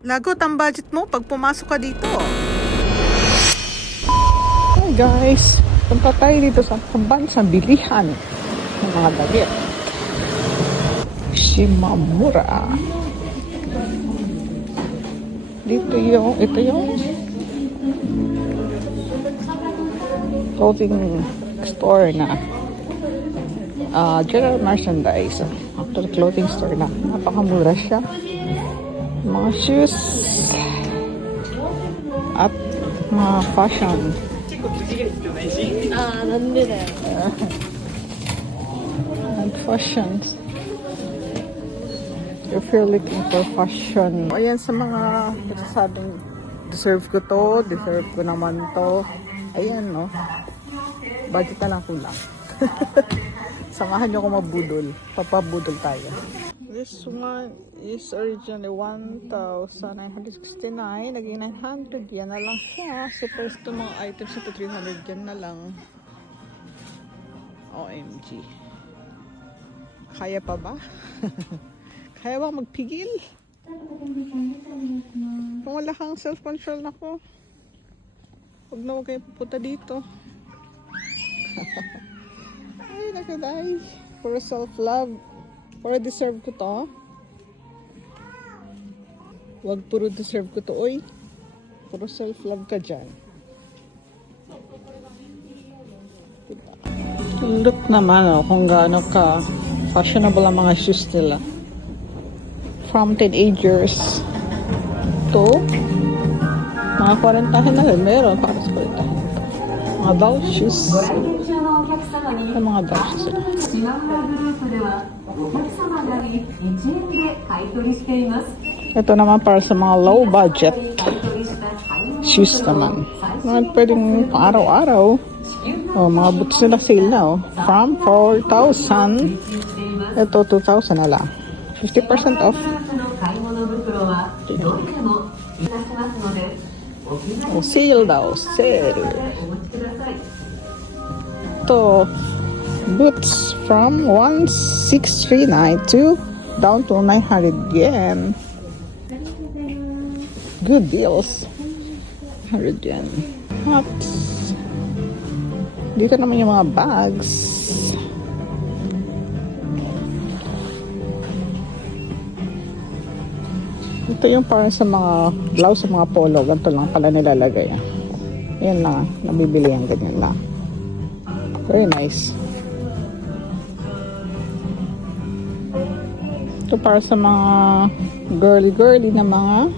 Lagot ang budget mo pag pumasok ka dito. Hi guys, punta tayo dito sa pambansang bilihan ng mga damit. Shimamura. Ito yung clothing store na general merchandise. Actual clothing store na. Napakamura siya. Mga shoes at mga fashion. And fashions. If you're looking for fashion. Ayan sa mga nagsasabing deserve ko to, deserve ko naman to. Ayan no. Budget na lang kulang. Samahan nyo ako mabudol. Papabudol tayo. This one is originally 1,969. Naging 900 yan na lang siya. Suppose to mga items ito 300 yan na lang. OMG. Kaya pa ba? Kaya ba magpigil? Kung wala kang self-control na ko, huwag na huwag kayo pupunta dito. Ay, nakaday. For self-love. For deserve ko to. Huwag puro deserve ko to, oy. Puro self-love ka dyan. Look naman kung gaano ka fashionable ang mga shoes nila. From teenagers to mga 40 na rin. Meron para sa 40 ito. Mga doll shoes. Yung mga doll shoes sila. Ito naman para sa mga low budget shoes naman. Mga pwedeng pang araw-araw. Mga boots nila sale na From 4,000 ito 2,000 na lang. 50% off. Sale daw. Sale. Ito boots from 1,639 to down to 900 yen. Good deals. 100 yen. Hats. Dito naman yung mga bags. Ito yung para sa mga blouse, sa mga polo. Ganito lang pala nilalagay. Yan lang. Nabibili yan. Ganyan lang. Very nice. Ito para sa mga girly-girly na mga